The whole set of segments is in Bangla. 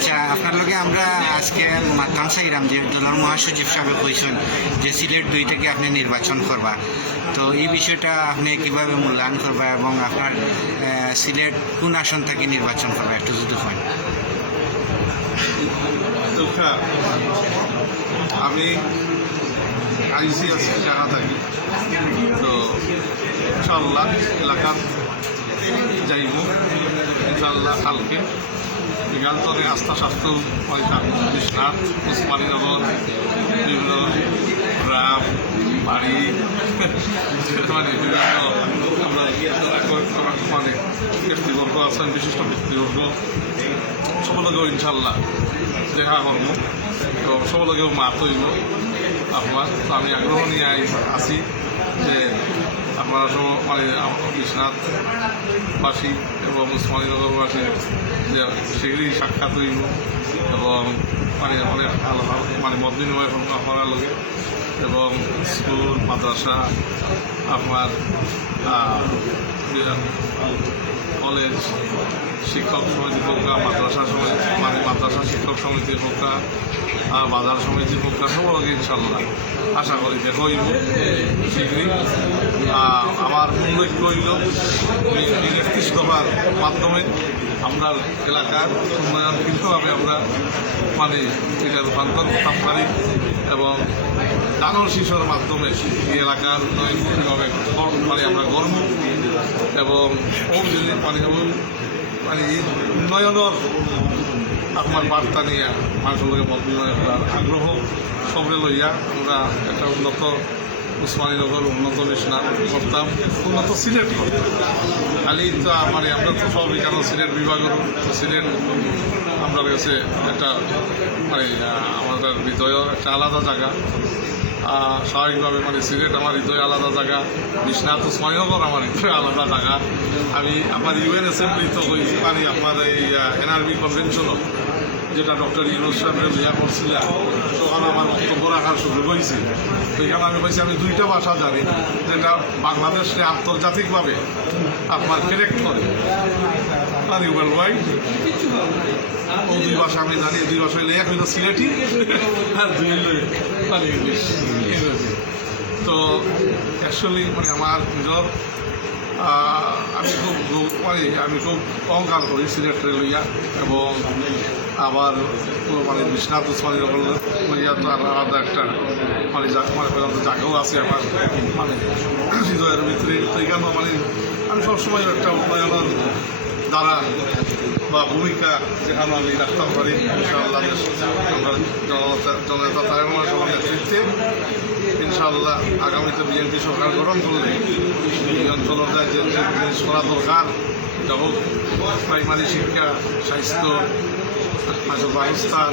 আচ্ছা আপনার লগে আমরা আজকে মাতাম যে দলের মহাসচিব সাহেব কইছেন যে সিলেট দুই থেকে আপনি নির্বাচন করবা। তো এই বিষয়টা আপনি কীভাবে মূল্যায়ন করবা এবং আপনার সিলেট কোন আসন থেকে নির্বাচন করবা একটু যদি হয় দুঃখা আমি আইসি আছি জানা থাকি। তো ইনশাল্লাহ এলাকার যাইব। ইনশাল্লাহ কালকে। বিকাল তরে। আস্থা স্বাস্থ্য পয়সা বিশ্বনাথ উসমানীনগর বিভিন্ন গ্রাম, বাড়ি। মানে বিভিন্ন মানে ব্যক্তিবর্গ আছেন বিশিষ্ট ব্যক্তিবর্গ সকলকেও ইনশাল্লাহ দেখা করব। তো সকলকেও মাত হইব। আপনার তো আমি আগ্রহ নিয়ে আছি যে সব মানে আমার বিশ্বনাথবাসী এবং উসমানীনগরবাসী যে শীঘ্রই সাক্ষাৎ হইব এবং মানে অনেক মানে মত বিনিময় করার লগে। এবং স্কুল, মাদ্রাসা আপনার আহ, কলেজ শিক্ষক সমিতি হোকা মাদ্রাসা সমিতি মানে মাদ্রাসা শিক্ষক সমিতির আর বাজার সমিতি হোকা সবলকে ইনশাল্লাহ আশা করি যে হইব শীঘ্রই। আমার উল্লেখ এই একত্রিশ দফার মাধ্যমে আমরা এলাকার উন্নয়ন কীভাবে আমরা মানে এটা রূপান্তর করতে পারি এবং দানব শিশুর মাধ্যমে এই এলাকার উন্নয়ন কীভাবে মানে আমরা গর্ব এবং ওম যদি মানে মানে উন্নয়নের আপনার বার্তা নিয়ে মানুষের মত বিনিময় করার আগ্রহ সবরে লইয়া আমরা একটা উন্নত উসমানীনগর উন্নত মিশনার করতাম, উন্নত সিলেট করতাম। খালি তো মানে আমরা তো সব এখানে সিলেট বিভাগের সিলেট, আমরা কাছে একটা মানে আমাদের হৃদয় একটা আলাদা জায়গা। স্বাভাবিকভাবে মানে সিলেট আমার হৃদয় আলাদা জায়গা, বিশ্বনাথ উসমানীনগর আমার হৃদয় আলাদা জায়গা। আমি আমার ইউএন অ্যাসেম্বলি তো হয়েছি মানে আপনার এই এনআরবি কনভেনশনও যেটা ডক্টর ইউনুস সাহেবের বিয়া করছিলেন তখন আমার বক্তব্য রাখার সুযোগ হয়েছে। তো এখানে আমি বলছি আমি দুইটা ভাষা জানি, যেটা বাংলাদেশে আন্তর্জাতিকভাবে আপনার কানেক্ট করে। আর ইউএল ওয়াই ও দুই ভাষা আমি জানি, দুই ভাষা হইলে এক হইল সিলেটি, আর দুই হইল মানে ইংলিশ। তো অ্যাকচুয়ালি মানে আমার নিজের আমি খুব মানে আমি খুব অহংকার করি সিলেটের লইয়া, এবং আবার মানে বিশ্বনাথ উসমানী লইয়া তো আলাদা একটা মানে মানে পর্যন্ত জায়গাও আছে আমার। মানে হৃদয়ের ভিতরে। তো মানে আমি সবসময় একটা উন্নয়নের দ্বারা বা ভূমিকা যেখানে আমি রাখতে পারি, ইনশাআল্লাহ জনতা জনতা তারের সবার নেতৃত্বে ইনশাআল্লাহ আগামীতে বিএনপি সরকার গঠন করলে এই অঞ্চলের যে জিনিস করা দরকার এটা হোক প্রাইমারি শিক্ষা, স্বাস্থ্য বাসস্থান,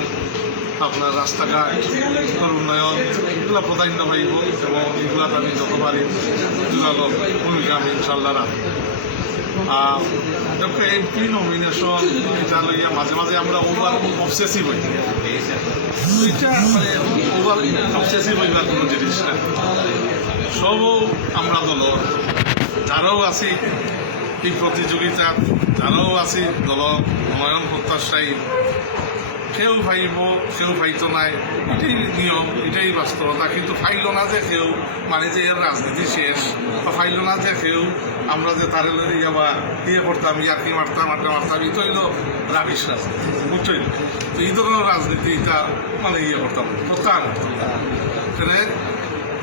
আপনার রাস্তাঘাট উন্নয়ন, এগুলো প্রাধান্য পাইব এবং এগুলাতে আমি যত পারি যুগালো ভূমিকা আমি ইনশাল্লাহ রাখব। এমপি নমিনেশন এটা লইয়া মাঝে মাঝে আমরা ওভার অবসেসিভ হই। এটা মানে ওভার অবসেসিভ হইবার কোনো জিনিস না সবও আমরা দল যারাও আছি এই প্রতিযোগিতা যারাও আছি দল নয়ন প্রত্যাশায়ী কেউ ফাইব কেউ ফাইতো নাই। এটাই নিয়ম, এটাই বাস্তবতা। কিন্তু ফাইল না যে কেউ মানে যে এর রাজনীতি শেষ, বা ফাইল না যে কেউ আমরা যে তারে ইয়া বা ইয়ে করতাম, ইয়াকি মারতাম, আড্ডা মারতাম তো হইল রাবিশ রাজনীতি বুঝছই তো এই ধরনের রাজনীতি এটা মানে ইয়ে করতাম, প্রত্যাহার করতাম।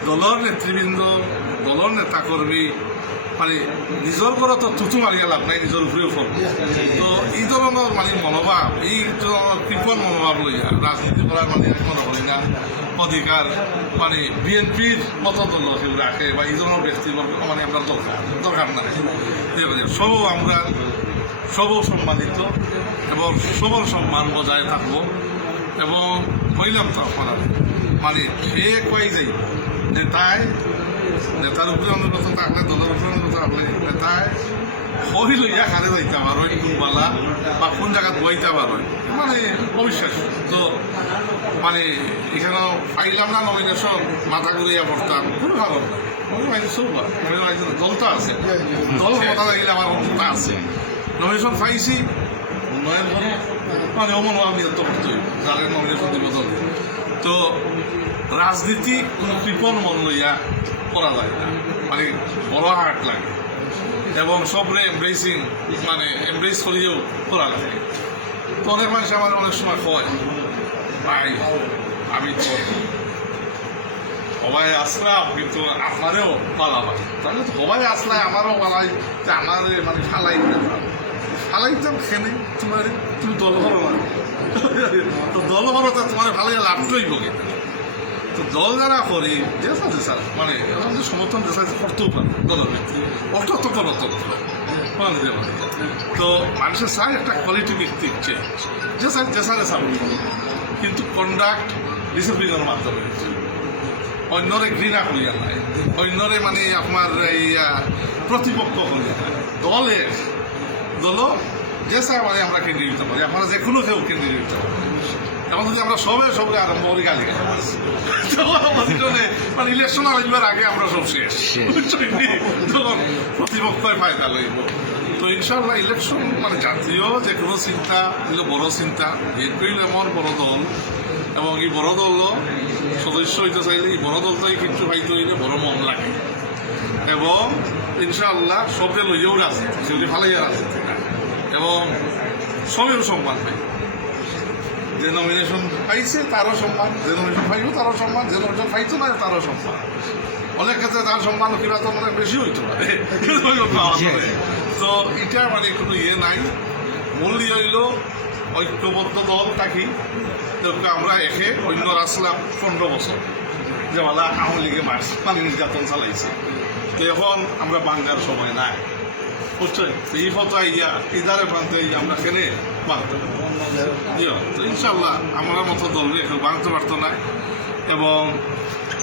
দলের নেতৃবৃন্দ দলের নেতাকর্মী মানে নিজের ঘরে তো থুতু মারিয়া লাভ নাই নিজের উপরেও ফল। তো এই ধরনের মানে মনোভাব এই কৃপণ মনোভাব লইয়া রাজনীতি করার মানে আমি মনে করি না। অধিকার মানে বিএনপির মতো দল কেউ রাখে বা এই ধরনের ব্যক্তিবর্গ মানে আমরা দরকার দরকার না সব আমরা সব সম্মানিত এবং সবর সম্মান বজায় থাকব এবং বললাম তো আপনারা মানে সে কয় যাই নেতায় নেতার উপরে অনুগত থাকলে দলের উপরে অনুগত থাকলে নেতায় সহি লইয়া কারে যাইতে পারো কোনবালা বা কোন জায়গাত বইতে পারো মানে অবিশ্বাস তো মানে এখানেও পাইলাম না নমিনেশন মাথা ঘুরিয়া পড়তাম কোনো ভালো। আমি ভাই সৌবা আমি ভাই দল তো আছে। দল মাথা লাগিলে আমার কথা আছে। নমিনেশন পাইছি। উন্নয়ন মানে অমন আমি তো করতেই যাদের নমিনেশন দিব দলে। তো রাজনীতি কোনো কৃপণ মন লইয়া করা যায় না। মানে বড় হাট লাগে। এবং সবরে এমব্রেসিং মানে এমব্রেস করিয়েও করা লাগে তো অনেক মানুষ আমার অনেক সময় কয়, ভাই, আমি তো সবাই আসলাম, কিন্তু আমারও পালাবাই তাহলে তো সবাই আসলে আমারও পালাই যে আমার মানে ফালাই ফালাইতাম খেলে তোমার, তুমি দল করো না। তো দল করো তা তোমার ফালাই লাভটাই বগে তো দল যারা করি দেশা দেশা মানে আমাদের সমর্থন দেশা করতেও পারে দলের ব্যক্তি অত তো করো তো মানে যে মানে। তো মানুষের চাই একটা কোয়ালিটি ব্যক্তি চেঞ্জ দেশা দেশারে সাপোর্ট করে কিন্তু কন্ডাক্ট ডিসিপ্লিনের মাধ্যমে। অন্যরে ঘৃণা করিয়া নাই অন্যরে মানে আপনার এই প্রতিপক্ষ করিয়া নাই দলে দল যে চাই মানে আমরা কেন্দ্রীয় দিতে পারি আপনারা যে কোনো কেউ কেন্দ্রীয় দিতে এমন যদি আমরা সবে সবে আরম্ভ করি গালি মানে ইলেকশন আসবার আগে আমরা সব শেষ? তখন প্রতিপক্ষই ফায়দা লইব তো ইনশাল্লাহ ইলেকশন মানে জাতীয় যে কোনো চিন্তা বড় চিন্তা। বিএনপি এমন বড় দল এবং এই বড় দল সদস্য হইতে চাইলে এই বড় দলটাই কিন্তু হয়তো হইলে বড় মন লাগে। এবং ইনশাআল্লাহ সবে লইয়াও রাজনীতি সেগুলি ভালোই রাজনীতি। এবং সবেও সম্মান পাই যে নমিনেশন পাইছে তারও সম্মান। যে নমিনেশন পাইব তারও সম্মান। যে নমিনেশন পাইতো না তারও সম্মান। অনেক ক্ষেত্রে তার সম্মান কিবা তো অনেক বেশি হইতো পারে। তো এটা মানে কোনো ইয়ে নাই। মূল ইয়ে হইল ঐক্যবদ্ধ দল থাকি আমরা একে অন্য আসলাম পনেরো বছর। যে বলা আওয়ামী লীগে মার্চ মানে নির্যাতন চালাইছে। তো এখন আমরা বাঙ্গার সময় নাই। ইনশাল্লাহ আমরা মতো দল এখন বাঁধতে পারতো এবং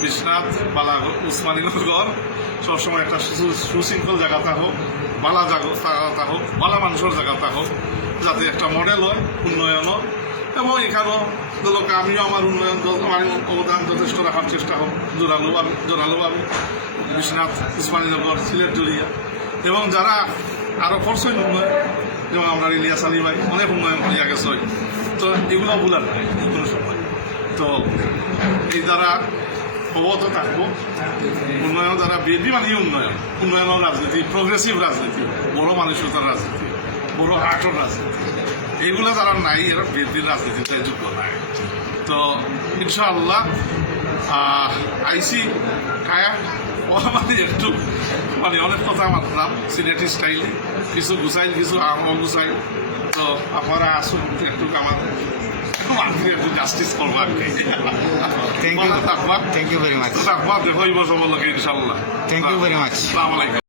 বিশ্বনাথ, বালা উসমানীনগর সবসময় একটা সুশৃঙ্খল জায়গাটা হোক, বালা জায়গাটা হোক, বালা মানুষের জায়গাটা হোক, যাতে একটা মডেল হয় উন্নয়নও এবং এখানেও ধরো আমিও আমার উন্নয়ন আমার অবদান যথেষ্ট রাখার চেষ্টা হোক। জোরালো আমি জোরালো আমি বিশ্বনাথ উসমানীনগর সিলেট জড়িয়া। এবং যারা আরও করছেন উন্নয়ন, যেমন আমরা ইলিয়াস আলী ভাই, অনেক উন্নয়ন করিয়া গেছে। তো এগুলো ভুলার নাই কোনো সময়। তো এই দ্বারা অবগত থাকব। উন্নয়ন দ্বারা বিএনপি মানে উন্নয়ন। উন্নয়ন রাজনীতি প্রগ্রেসিভ রাজনীতি, বড় মানসিকতার রাজনীতি, বড় হার্টর রাজনীতি। এগুলো যারা নাই, এরা বিএনপির রাজনীতিতে যোগ্য নাই। তো ইনশাআল্লাহ আইসি, কায়া মানে একটু মানে অনেক কথা মাতলাম সিলেটি স্টাইলে কিছু গুছাইল কিছু অগুছাইল তো আপনারা আসুন একটু আমার মানুষ একটু জাস্টিস করব আর কি। Thank you thank you very much থাকবা। দেখো এই বছর বলো ইনশাল্লাহ Thank ইউ. আসসালামু আলাইকুম।